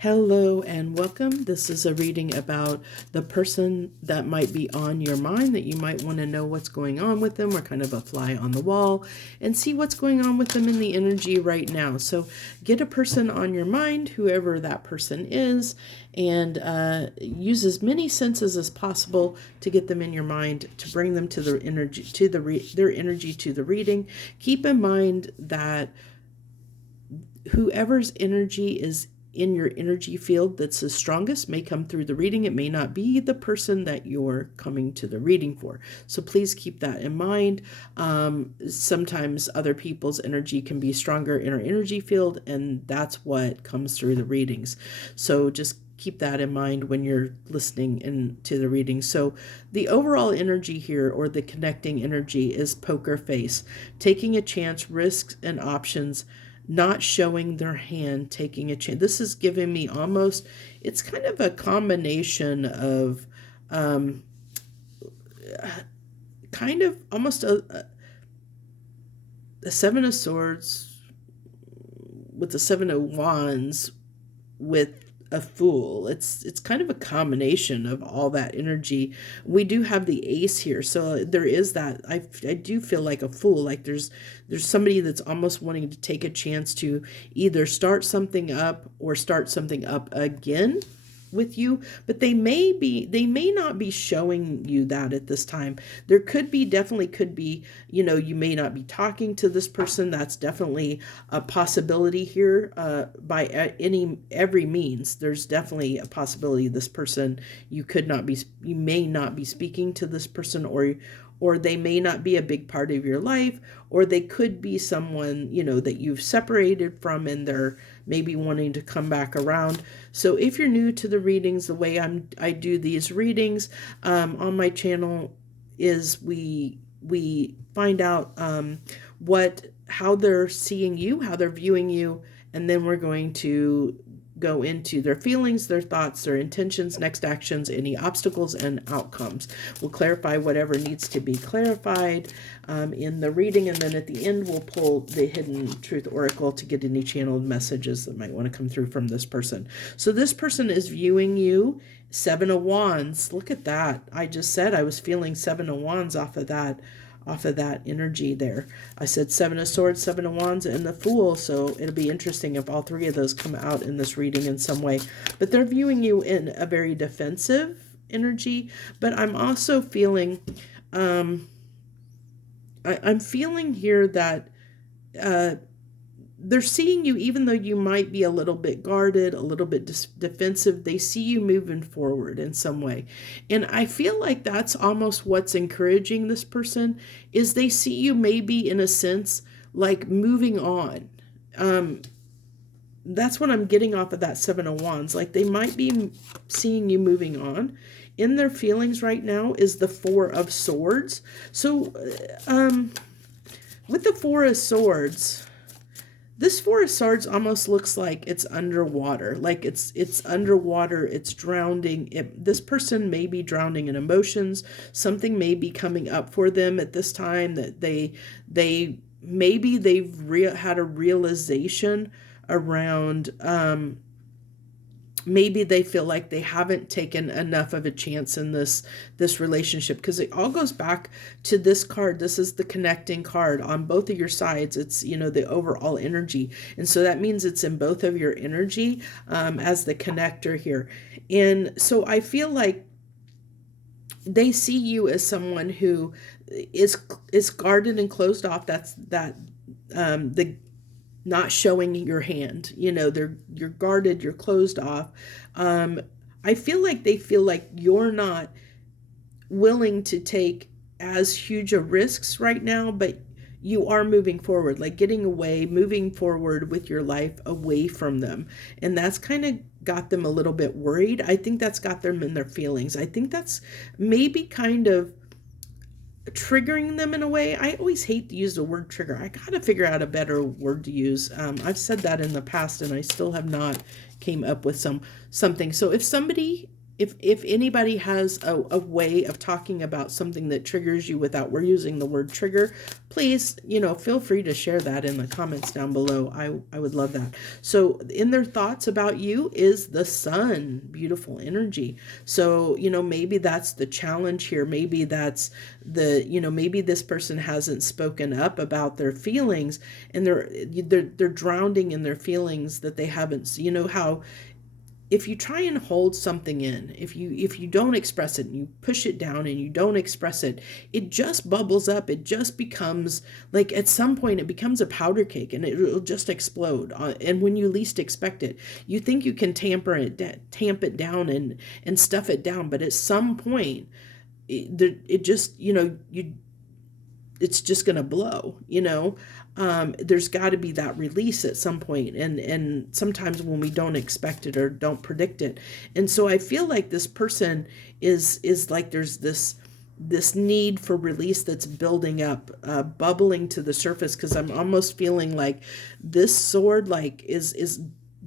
Hello and welcome. This is a reading about the person that might be on your mind that you might want to know what's going on with them, or kind of a fly on the wall, and see what's going on with them in the energy right now. So get a person on your mind, whoever that person is, and use as many senses as possible to get them in your mind, to bring them to their energy, to their energy to the reading. Keep in mind that whoever's energy is in your energy field that's the strongest may come through the reading. It may not be the person that you're coming to the reading for. So please keep that in mind. Sometimes other people's energy can be stronger in our energy field, and that's what comes through the readings. So just keep that in mind when you're listening into the reading. So the overall energy here, or the connecting energy, is poker face, taking a chance, risks and options, not showing their hand, taking a chance. This is giving me almost, it's kind of a combination of kind of almost a Seven of Swords with the Seven of Wands with a Fool. It's kind of a combination of all that energy. We do have the Ace here, so there is that. I do feel like a Fool, like there's somebody that's almost wanting to take a chance to either start something up or start something up again with you, but they may not be showing you that at this time. There definitely could be, you may not be talking to this person. That's definitely a possibility here. By every means, there's definitely a possibility this person, you may not be speaking to this person, or they may not be a big part of your life, or they could be someone, that you've separated from, and they're maybe wanting to come back around. So if you're new to the readings, the way I do these readings on my channel is we find out how they're seeing you, how they're viewing you, and then we're going to go into their feelings, their thoughts, their intentions, next actions, any obstacles and outcomes. We'll clarify whatever needs to be clarified in the reading, and then at the end we'll pull the Hidden Truth Oracle to get any channeled messages that might want to come through from this person. So this person is viewing you. Seven of Wands. Look at that. I just said I was feeling Seven of Wands off of that energy there. I said Seven of Swords, Seven of Wands, and the Fool, so it'll be interesting if all three of those come out in this reading in some way. But they're viewing you in a very defensive energy, but I'm also feeling, I'm feeling here that they're seeing you, even though you might be a little bit guarded, a little bit defensive, they see you moving forward in some way. And I feel like that's almost what's encouraging this person, is they see you maybe in a sense like moving on. That's what I'm getting off of that Seven of Wands. Like they might be seeing you moving on. In their feelings right now is the Four of Swords. So with the Four of Swords, this Four of Swords almost looks like it's underwater, like it's underwater, it's drowning. This person may be drowning in emotions. Something may be coming up for them at this time that they've had a realization around. Maybe they feel like they haven't taken enough of a chance in this relationship, because it all goes back to this card. This is the connecting card on both of your sides. It's, the overall energy. And so that means it's in both of your energy as the connector here. And so I feel like they see you as someone who is guarded and closed off. That's the not showing your hand, you're guarded, you're closed off. I feel like they feel like you're not willing to take as huge a risks right now, but you are moving forward, like moving forward with your life away from them. And that's kind of got them a little bit worried. I think that's got them in their feelings. I think that's maybe kind of triggering them in a way. I always hate to use the word trigger. I gotta figure out a better word to use. I've said that in the past and I still have not came up with something. So if somebody if anybody has a way of talking about something that triggers you without we're using the word trigger, please, feel free to share that in the comments down below. I would love that. So in their thoughts about you is the sun, beautiful energy. So, maybe that's the challenge here. Maybe that's maybe this person hasn't spoken up about their feelings, and they're drowning in their feelings that they haven't, how if you try and hold something in, if you don't express it and you push it down and you don't express it, it just bubbles up. It just becomes like, at some point it becomes a powder cake, and it'll just explode. And when you least expect it, you think you can tamp it down and stuff it down, but at some point it just it's just going to blow. There's got to be that release at some point, and sometimes when we don't expect it or don't predict it. And so I feel like this person is like there's this need for release that's building up, bubbling to the surface, because I'm almost feeling like this sword is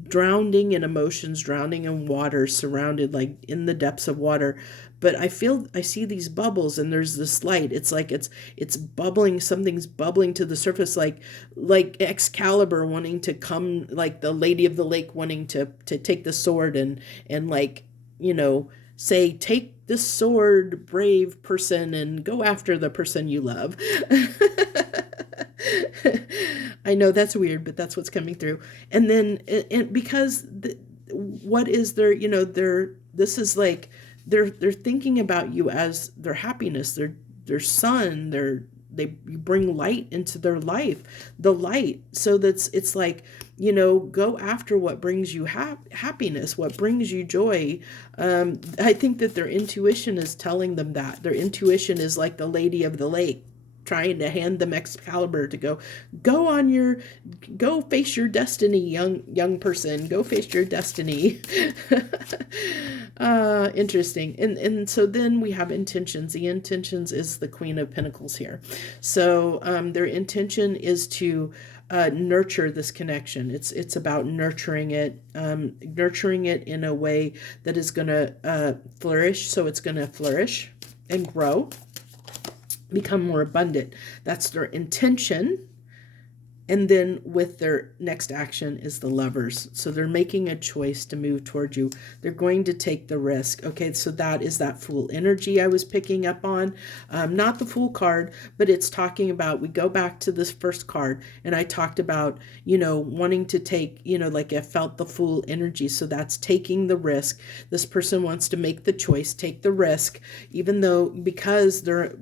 drowning in emotions, drowning in water, surrounded like in the depths of water. But I see these bubbles, and there's this light. It's like it's bubbling, something's bubbling to the surface, like Excalibur wanting to come, like the Lady of the Lake wanting to take the sword and like, say, take this sword, brave person, and go after the person you love. I know that's weird, but that's what's coming through. And then, and because what is this is like, they're thinking about you as their happiness, their sun, you bring light into their life, the light. So it's like, go after what brings you happiness, what brings you joy. I think that their intuition is telling them that. Their intuition is like the Lady of the Lake, trying to hand them Excalibur to go face your destiny, young person, go face your destiny. Interesting. And so then we have intentions. The intentions is the Queen of Pentacles here. So their intention is to nurture this connection. It's about nurturing it in a way that is going to flourish. So it's going to flourish and grow, become more abundant. That's their intention. And then with their next action is the Lovers. So they're making a choice to move towards you. They're going to take the risk. Okay, so that is that Fool energy I was picking up on. Not the Fool card, but it's talking about, we go back to this first card, and I talked about, wanting to take, like I felt the Fool energy. So that's taking the risk. This person wants to make the choice, take the risk, even though, because their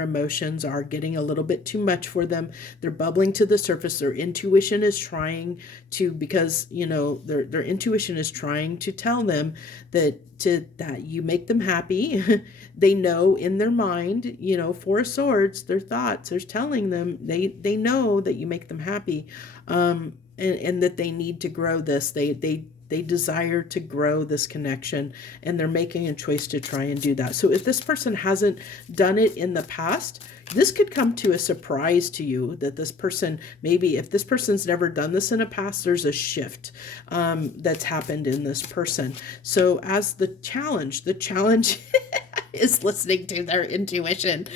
emotions are getting a little bit too much for them. They're bubbling to the surface. Their intuition is trying to, because their intuition is trying to tell them that you make them happy. They know in their mind, Four of Swords, their thoughts are telling them they know that you make them happy, and that they need to grow this. They desire to grow this connection, and they're making a choice to try and do that. So if this person hasn't done it in the past, this could come to a surprise to you, that this person, maybe if this person's never done this in the past, there's a shift that's happened in this person. So as the challenge is listening to their intuition.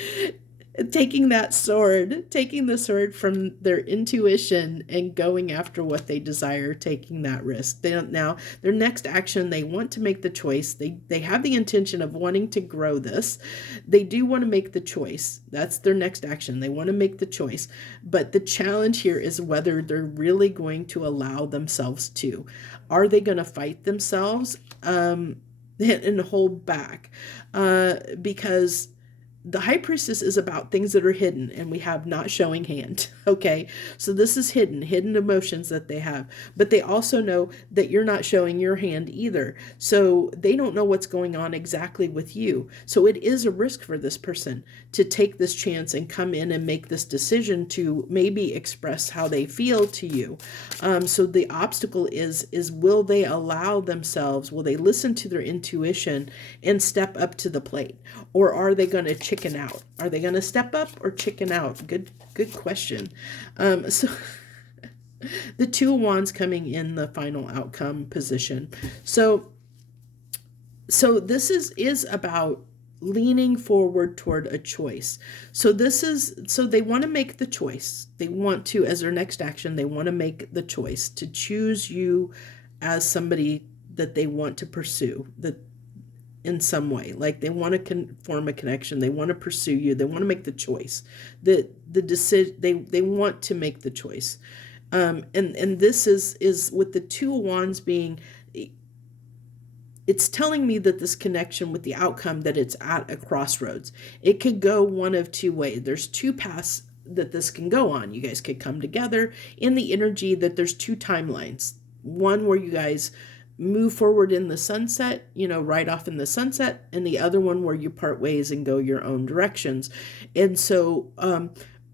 Taking the sword from their intuition and going after what they desire, taking that risk. Now, their next action, they want to make the choice. They have the intention of wanting to grow this. They do want to make the choice. That's their next action. They want to make the choice. But the challenge here is whether they're really going to allow themselves to. Are they going to fight themselves and hold back? Because the High Priestess is about things that are hidden, and we have not showing hand. Okay, so this is hidden emotions that they have, but they also know that you're not showing your hand either. So they don't know what's going on exactly with you. So it is a risk for this person to take this chance and come in and make this decision to maybe express how they feel to you. So the obstacle is will they allow themselves, will they listen to their intuition and step up to the plate? Or are they going to chicken out? Are they going to step up or chicken out? Good question. So the Two of Wands coming in the final outcome position. So So this is about leaning forward toward a choice. So they want to make the choice. They want to, as their next action, they want to make the choice to choose you as somebody that they want to pursue, that in some way, like they want to form a connection, they want to pursue you, they want to make the choice, the decision, they want to make the choice. And this is with the Two of Wands being, it's telling me that this connection with the outcome, that it's at a crossroads. It could go one of two ways. There's two paths that this can go on. You guys could come together in the energy that there's two timelines. One where you guys move forward in the sunset, right off in the sunset, and the other one where you part ways and go your own directions. And so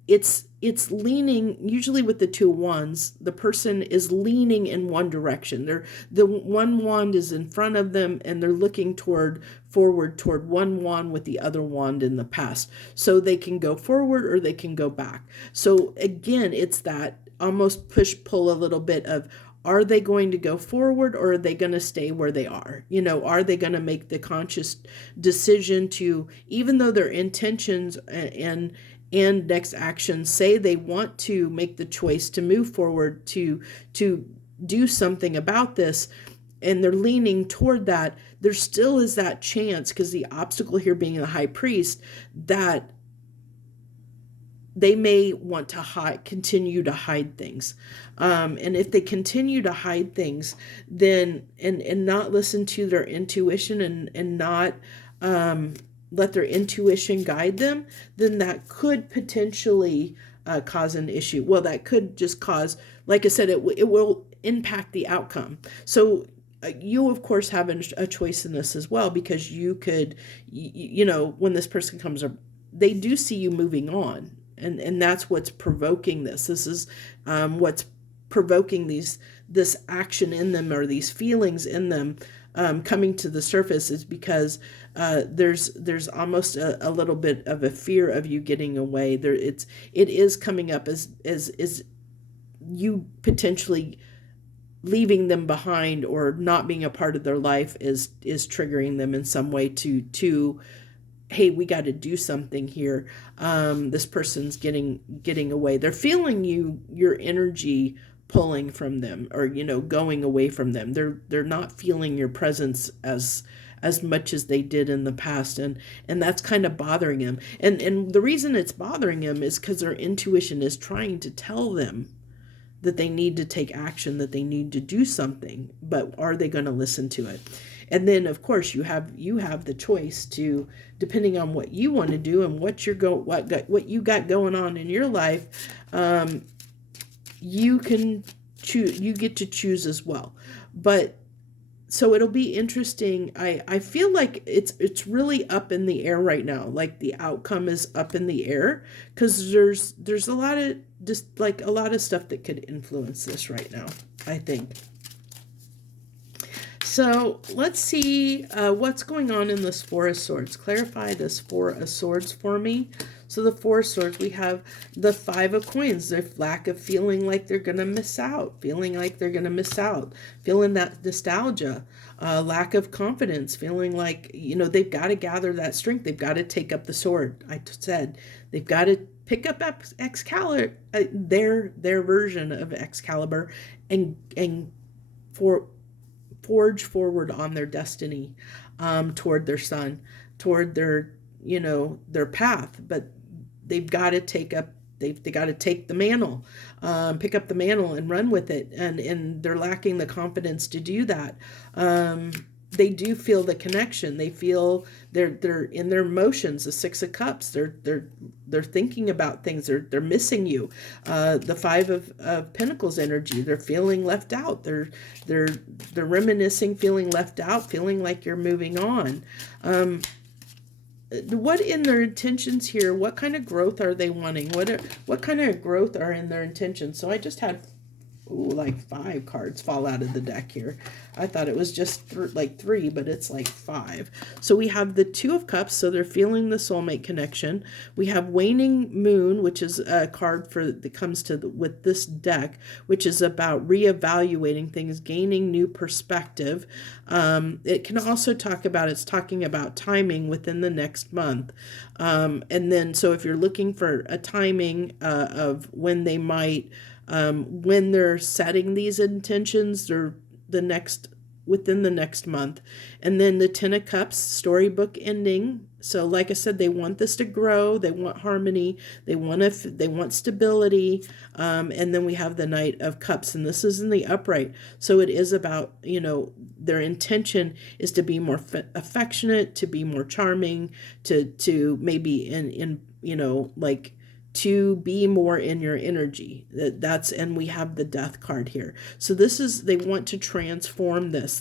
it's leaning, usually with the Two of Wands, the person is leaning in one direction. The one wand is in front of them, and they're looking forward toward one wand with the other wand in the past. So they can go forward or they can go back. So again, it's that almost push-pull a little bit of, are they going to go forward or are they going to stay where they are? Are they going to make the conscious decision to, even though their intentions and next action say they want to make the choice to move forward, to do something about this, and they're leaning toward that, there still is that chance, because the obstacle here being the High Priest, that they may want to continue to hide things. And if they continue to hide things, then, and not listen to their intuition, and not let their intuition guide them, then that could potentially cause an issue. Well, that could just cause, like I said, it will impact the outcome. So you, of course, have a choice in this as well, because you could, when this person comes up, they do see you moving on. And that's what's provoking this. This is what's provoking this action in them, or these feelings in them coming to the surface, is because there's almost a little bit of a fear of you getting away. It is coming up as you potentially leaving them behind, or not being a part of their life is triggering them in some way to hey, we got to do something here. This person's getting away. They're feeling your energy pulling from them, or going away from them. They're not feeling your presence as much as they did in the past, and that's kind of bothering them. And the reason it's bothering them is because their intuition is trying to tell them that they need to take action, that they need to do something, but are they going to listen to it? And then, of course, you have the choice to, depending on what you want to do and what you got going on in your life, you can choose. You get to choose as well. But so it'll be interesting. I feel like it's really up in the air right now. Like the outcome is up in the air, because there's a lot of a lot of stuff that could influence this right now, I think. So let's see what's going on in this Four of Swords. Clarify this Four of Swords for me. So the Four of Swords, we have the Five of Coins. Their lack of feeling like they're going to miss out. Feeling that nostalgia. Lack of confidence. Feeling like, they've got to gather that strength. They've got to take up the sword. I said they've got to pick up Excalibur, their version of Excalibur, and forge forward on their destiny, toward their son, toward their path. But they've got to take the mantle, pick up the mantle and run with it, and they're lacking the confidence to do that. They do feel the connection. They feel they're in their emotions. The Six of Cups. They're thinking about things. They're missing you. The Five of Pentacles energy. They're feeling left out. They're reminiscing, feeling left out, feeling like you're moving on. What in their intentions here? What kind of growth are they wanting? What kind of growth are in their intentions? So I just had Ooh, like 5 cards fall out of the deck here. I thought it was just like 3, but it's like 5. So we have the Two of Cups, so they're feeling the soulmate connection. We have Waning Moon, which is a card that comes with this deck, which is about reevaluating things, gaining new perspective. It can also it's talking about timing within the next month. And then, so if you're looking for a timing of when they might, when they're setting these intentions, or within the next month. And then the Ten of Cups, storybook ending. So like I said, they want this to grow, they want harmony, they want stability. And then we have the Knight of Cups, and this is in the upright. So it is about, their intention is to be more affectionate, to be more charming, to maybe like to be more in your energy. And we have the Death card here. So they want to transform this.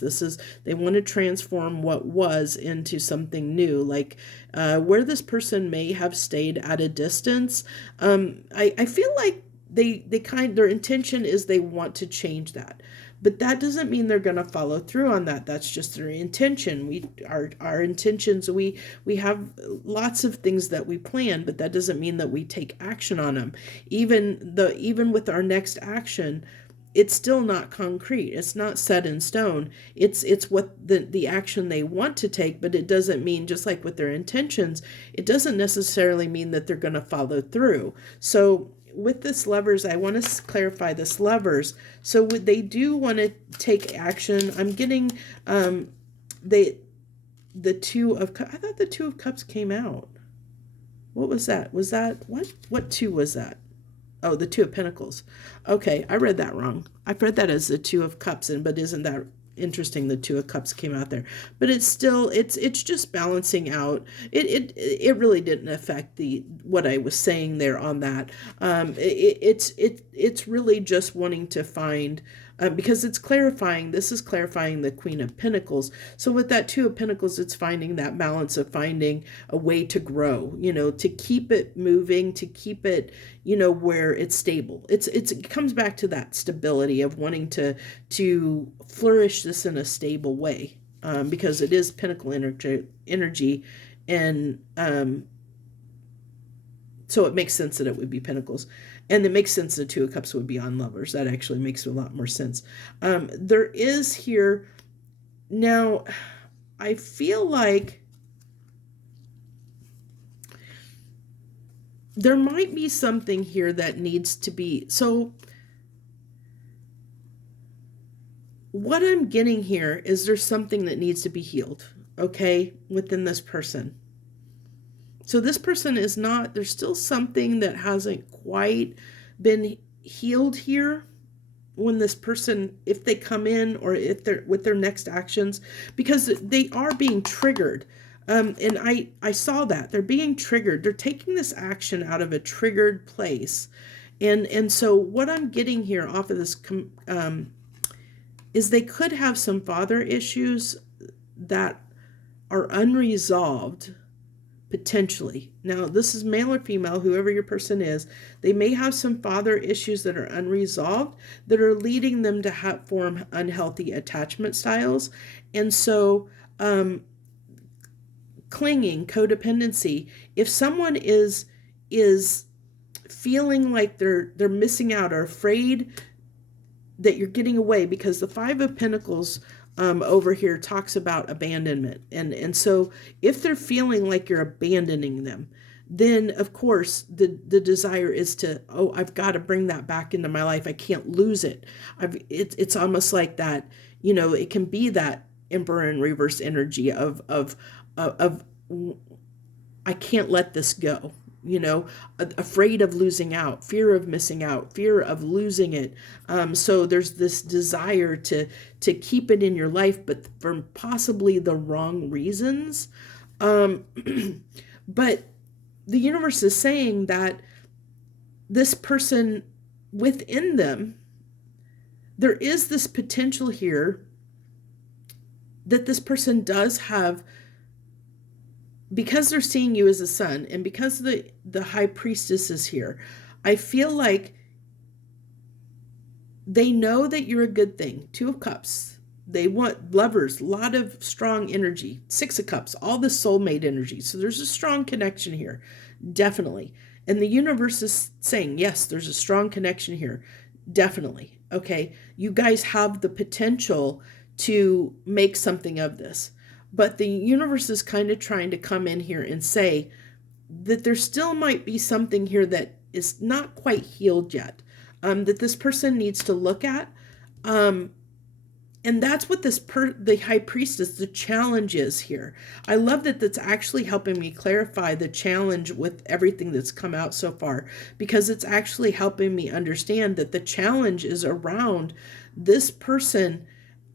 They want to transform what was into something new, like where this person may have stayed at a distance. I feel like their intention is they want to change that. But that doesn't mean they're going to follow through on that. That's just their intention. Our intentions, we have lots of things that we plan, but that doesn't mean that we take action on them. Even with our next action, it's still not concrete. It's not set in stone. It's what the action they want to take, but it doesn't mean, just like with their intentions, it doesn't necessarily mean that they're going to follow through. So with this Lovers, I want to clarify this Lovers. So they do want to take action. I'm getting the Two of Cups. I thought the Two of Cups came out. What was that? Was that what 2 was that? Oh, the Two of Pentacles. Okay, I read that wrong. I've read that as the Two of Cups, but isn't that interesting? The Two of Cups came out there, but it's still it's just balancing out. It really didn't affect what I was saying there on that. It's really just wanting to find, because it's clarifying. This is clarifying the Queen of Pentacles. So with that Two of Pentacles, it's finding that balance of finding a way to grow, to keep it moving, to keep it, where it's stable. It comes back to that stability of wanting to flourish this in a stable way, because it is Pentacle energy, and so it makes sense that it would be Pentacles. And it makes sense the Two of Cups would be on Lovers. That actually makes a lot more sense. There is here, now, I feel like there might be something here that needs to be, so what I'm getting here is there's something that needs to be healed, okay, within this person. So this person is not, there's still something that hasn't quite been healed here when this person, if they come in, or if they're with their next actions, because they are being triggered. And I saw that they're being triggered. They're taking this action out of a triggered place. And so what I'm getting here off of this is they could have some father issues that are unresolved, potentially. Now, this is male or female, whoever your person is. They may have some father issues that are unresolved that are leading them to form unhealthy attachment styles. And so, clinging, codependency, if someone is feeling like they're missing out, or afraid that you're getting away, because the Five of Pentacles over here talks about abandonment. And so if they're feeling like you're abandoning them, then of course the desire is to, I've got to bring that back into my life. I can't lose it. It's almost like that, it can be that Emperor in reverse energy of I can't let this go. Afraid of losing out, fear of missing out, fear of losing it. So there's this desire to keep it in your life, but for possibly the wrong reasons. But the universe is saying that this person within them, there is this potential here that this person does have, because they're seeing you as a son, and because the High Priestess is here, I feel like They know that you're a good thing. Two of Cups. They want lovers, a lot of strong energy. Six of Cups, all the soulmate energy. So there's a strong connection here, definitely. And the universe is saying, yes, there's a strong connection here, definitely. Okay, you guys have the potential to make something of this. But the universe is kind of trying to come in here and say that there still might be something here that is not quite healed yet, that this person needs to look at. And that's what the high priestess, the challenge is here. I love that that's actually helping me clarify the challenge with everything that's come out so far, because it's actually helping me understand that the challenge is around this person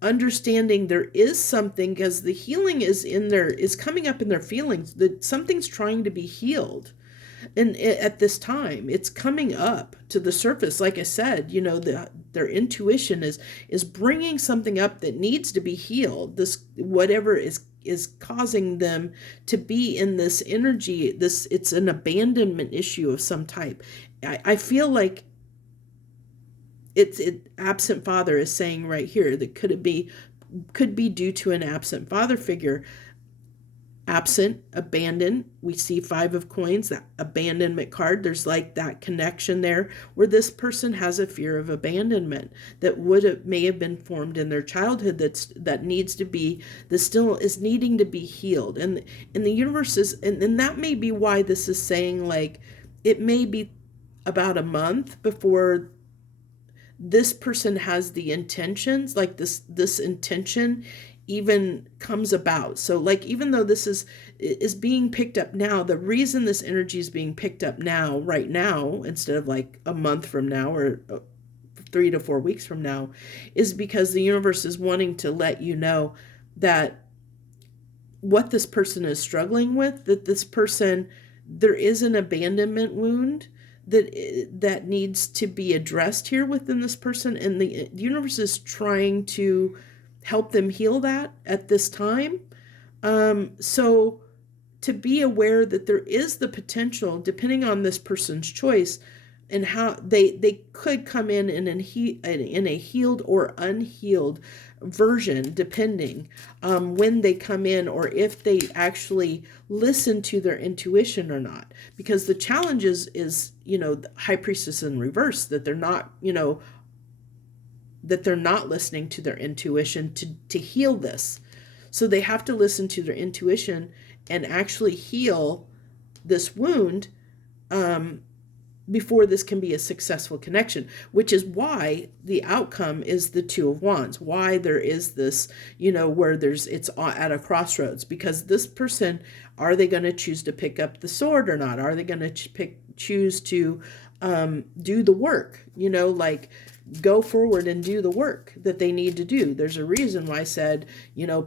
understanding there is something, because the healing is coming up in their feelings, that something's trying to be healed. And at this time, it's coming up to the surface. Like I said, their intuition is bringing something up that needs to be healed. This whatever is causing them to be in this energy. It's an abandonment issue of some type. I feel like absent father is saying right here that could be due to an absent father figure. Absent, abandoned. We see Five of Coins, that abandonment card. There's like that connection there where this person has a fear of abandonment that may have been formed in their childhood, that still is needing to be healed. And the universe is, and that may be why this is saying, like, it may be about a month before this person has the intentions, like this intention even comes about. So like, even though this is being picked up now, the reason this energy is being picked up now, right now, instead of like a month from now or 3 to 4 weeks from now, is because the universe is wanting to let you know that what this person is struggling with, that this person, there is an abandonment wound that needs to be addressed here within this person, and the universe is trying to help them heal that at this time. So to be aware that there is the potential, depending on this person's choice, and how they could come in a healed or unhealed version, depending when they come in, or if they actually listen to their intuition or not. Because the challenge is the high priestess in reverse, that they're not, that they're not listening to their intuition to heal this. So they have to listen to their intuition and actually heal this wound before this can be a successful connection, which is why the outcome is the Two of Wands, why there is this, where it's at a crossroads, because this person, are they going to choose to pick up the sword or not? Are they going to choose to do the work, like go forward and do the work that they need to do? There's a reason why I said,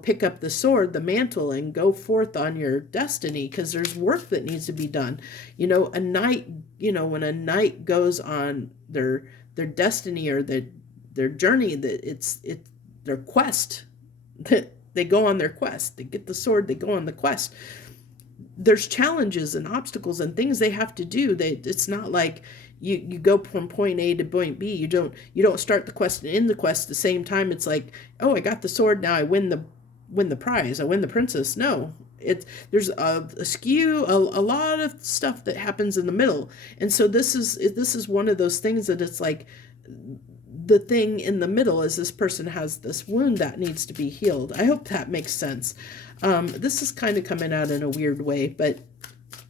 pick up the sword, the mantle, and go forth on your destiny, because there's work that needs to be done. A knight, when a knight goes on their destiny or their journey, that it's their quest, that they go on their quest, they get the sword, they go on the quest. There's challenges and obstacles and things they have to do. It's not like you go from point A to point B. You don't start the quest and end the quest at the same time. It's like, oh, I got the sword, now I win the prize, I win the princess. No, there's a lot of stuff that happens in the middle. And so this is one of those things that it's like, the thing in the middle is this person has this wound that needs to be healed. I hope that makes sense. This is kind of coming out in a weird way, but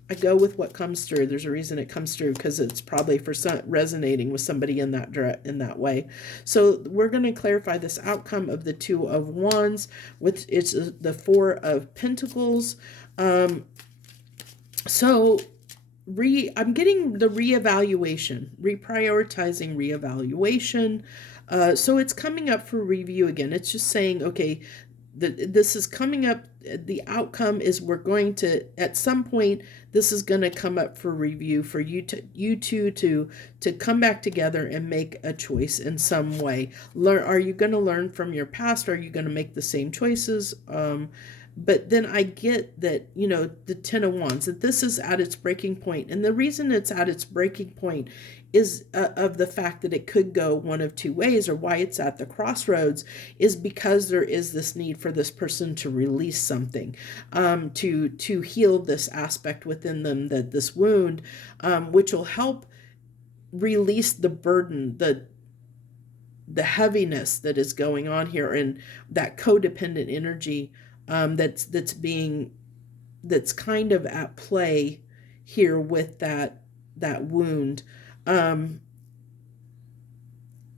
I go with what comes through. There's a reason it comes through, because it's probably resonating with somebody in that way. So we're going to clarify this outcome of the Two of Wands, which it's the Four of Pentacles. So I'm getting the reevaluation, reprioritizing reevaluation. So it's coming up for review again. It's just saying, okay, this is coming up. The outcome is we're going to, at some point, this is going to come up for review for you two to come back together and make a choice in some way. Are you going to learn from your past? Are you going to make the same choices? But then I get that, the Ten of Wands, that this is at its breaking point. And the reason it's at its breaking point is of the fact that it could go one of two ways, or why it's at the crossroads, is because there is this need for this person to release something, to heal this aspect within them, that this wound, which will help release the burden, the heaviness that is going on here, and that codependent energy, that's kind of at play here with that wound. um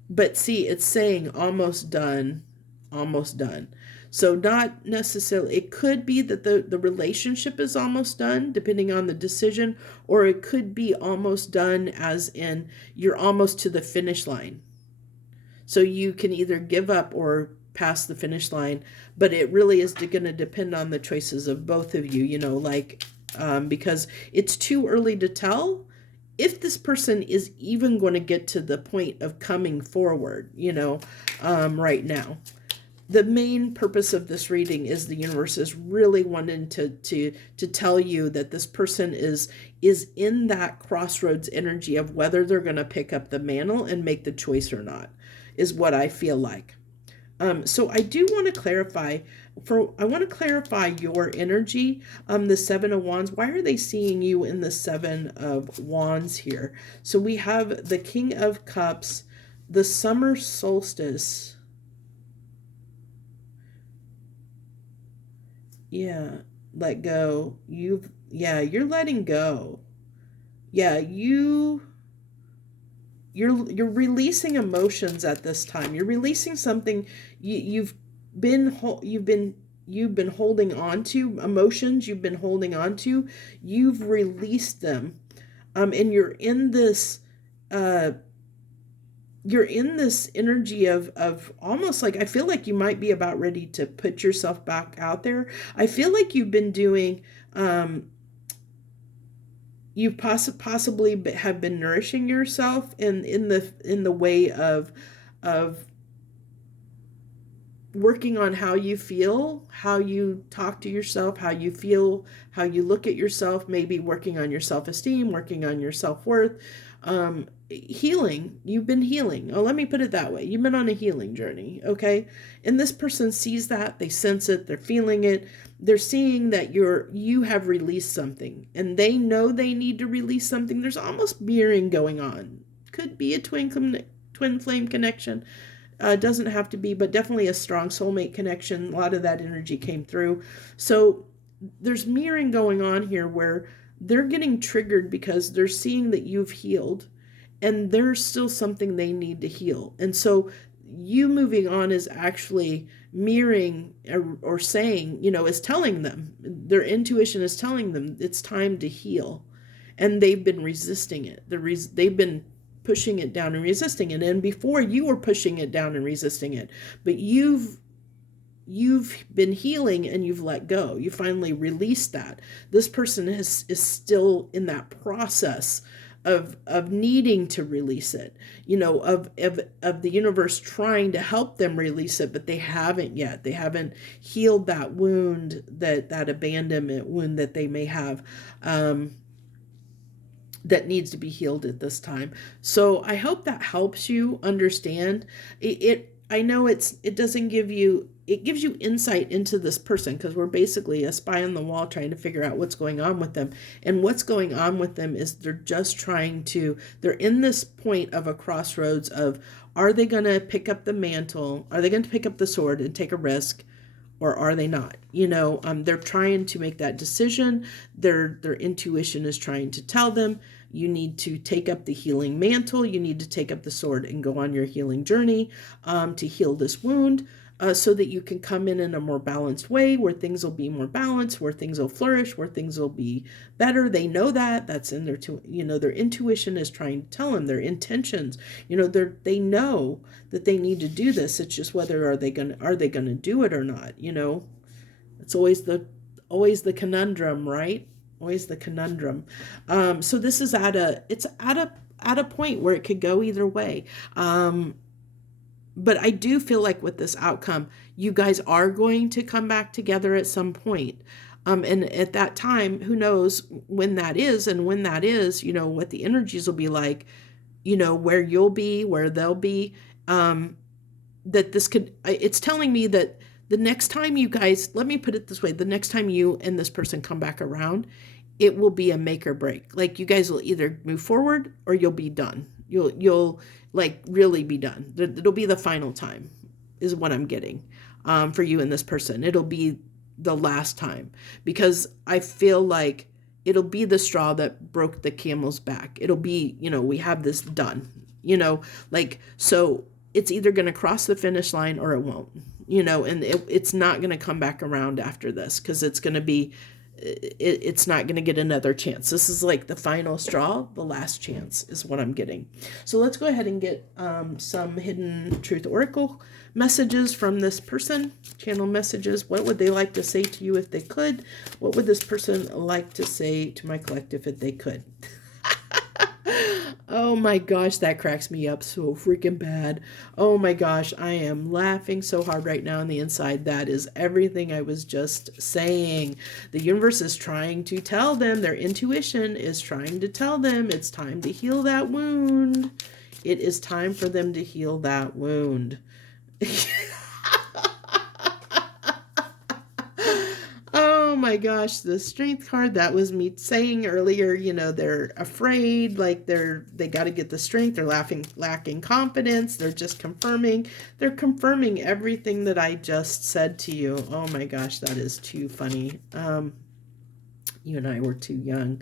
but see, it's saying almost done, almost done. So not necessarily, it could be that the relationship is almost done depending on the decision, or it could be almost done as in you're almost to the finish line. So you can either give up or pass the finish line, but it really is going to depend on the choices of both of you, because it's too early to tell if this person is even going to get to the point of coming forward, right now. The main purpose of this reading is the universe is really wanting to tell you that this person is in that crossroads energy of whether they're going to pick up the mantle and make the choice or not, is what I feel like. So I do want to clarify, I want to clarify your energy. The Seven of Wands, why are they seeing you in the Seven of Wands here? So we have the King of Cups, the summer solstice. Yeah, let go. You're letting go. Yeah, you're releasing emotions at this time. You're releasing something you've been holding on to, emotions you've been holding on to. You've released them, and you're in this energy of almost like, I feel like you might be about ready to put yourself back out there. I feel like you've been doing, you possibly have been nourishing yourself in the way of working on how you feel, how you talk to yourself, how you feel, how you look at yourself, maybe working on your self-esteem, working on your self-worth, healing. You've been healing. Oh, let me put it that way. You've been on a healing journey, okay? And this person sees that, they sense it, they're feeling it, they're seeing that you have released something, and they know they need to release something. There's almost mirroring going on. Could be a twin flame connection. Doesn't have to be, but definitely a strong soulmate connection. A lot of that energy came through. So there's mirroring going on here where they're getting triggered because they're seeing that you've healed, and there's still something they need to heal. And so you moving on is actually mirroring, or saying, is telling them, their intuition is telling them it's time to heal. And they've been resisting it. They've been pushing it down and resisting it. And before, you were pushing it down and resisting it. But you've been healing, and you've let go. You finally released that. This person is still in that process of needing to release it, of the universe trying to help them release it, but they haven't yet. They haven't healed that wound, that abandonment wound that they may have, that needs to be healed at this time. So I hope that helps you understand it. I know it doesn't give you, it gives you insight into this person, because we're basically a spy on the wall trying to figure out what's going on with them. And what's going on with them is they're in this point of a crossroads of, are they going to pick up the mantle? Are they going to pick up the sword and take a risk? Or are they not? They're trying to make that decision. Their intuition is trying to tell them, you need to take up the healing mantle. You need to take up the sword and go on your healing journey, to heal this wound, so that you can come in a more balanced way, where things will be more balanced, where things will flourish, where things will be better. They know that's in their, their intuition is trying to tell them their intentions. They know that they need to do this. It's just whether are they going to do it or not. It's always the conundrum, right? Always the conundrum. So this is at a point where it could go either way. But I do feel like with this outcome, you guys are going to come back together at some point. And at that time, who knows when that is, and when that is, what the energies will be like. where you'll be, where they'll be. That this could, it's telling me that the next time you guys, let me put it this way, the next time you and this person come back around, it will be a make or break. Like, you guys will either move forward or you'll be done. You'll like really be done. It'll be the final time, is what I'm getting, for you and this person. It'll be the last time, because I feel like it'll be the straw that broke the camel's back. It'll be, we have this done, like, so it's either going to cross the finish line or it won't, and it's not going to come back around after this, because it's going to be, it's not going to get another chance. This is like the final straw, the last chance is what I'm getting. So let's go ahead and get some hidden truth oracle messages from this person. Channel messages. What would they like to say to you if they could? What would this person like to say to my collective if they could? Oh my gosh, that cracks me up so freaking bad. Oh my gosh, I am laughing so hard right now on the inside. That is everything I was just saying. The universe is trying to tell them, their intuition is trying to tell them it's time to heal that wound. It is time for them to heal that wound. Oh my gosh, the strength card, that was me saying earlier, they're afraid, like they got to get the strength, they're lacking confidence, they're just confirming everything that I just said to you. Oh my gosh, that is too funny. You and I were too young,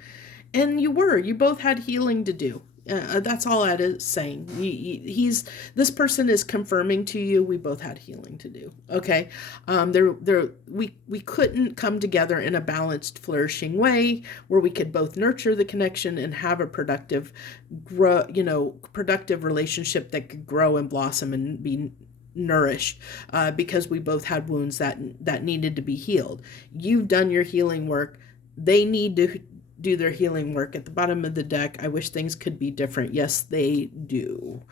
and you both had healing to do. That's all that is saying. This person is confirming to you we both had healing to do. Okay, we couldn't come together in a balanced, flourishing way where we could both nurture the connection and have a productive relationship that could grow and blossom and be nourished, because we both had wounds that needed to be healed. You've done your healing work. They need to do their healing work. At the bottom of the deck, I wish things could be different. Yes, they do.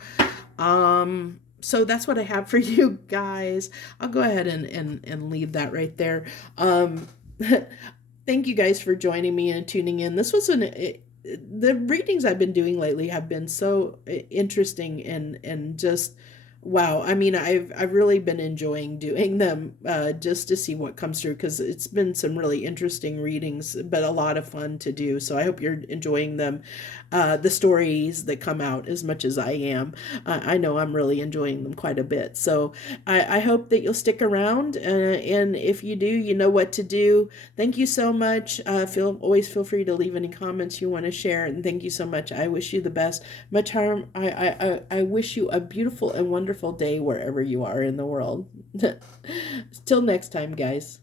So that's what I have for you guys. I'll go ahead and leave that right there. Thank you guys for joining me and tuning in. This was the readings I've been doing lately have been so interesting and just wow. I mean, I've really been enjoying doing them, just to see what comes through, because it's been some really interesting readings, but a lot of fun to do. So I hope you're enjoying them, the stories that come out as much as I am. I know I'm really enjoying them quite a bit. So I hope that you'll stick around, and if you do, you know what to do. Thank you so much. Always feel free to leave any comments you want to share, and thank you so much. I wish you the best. Much harm. I wish you a beautiful and wonderful day wherever you are in the world. Till next time, guys.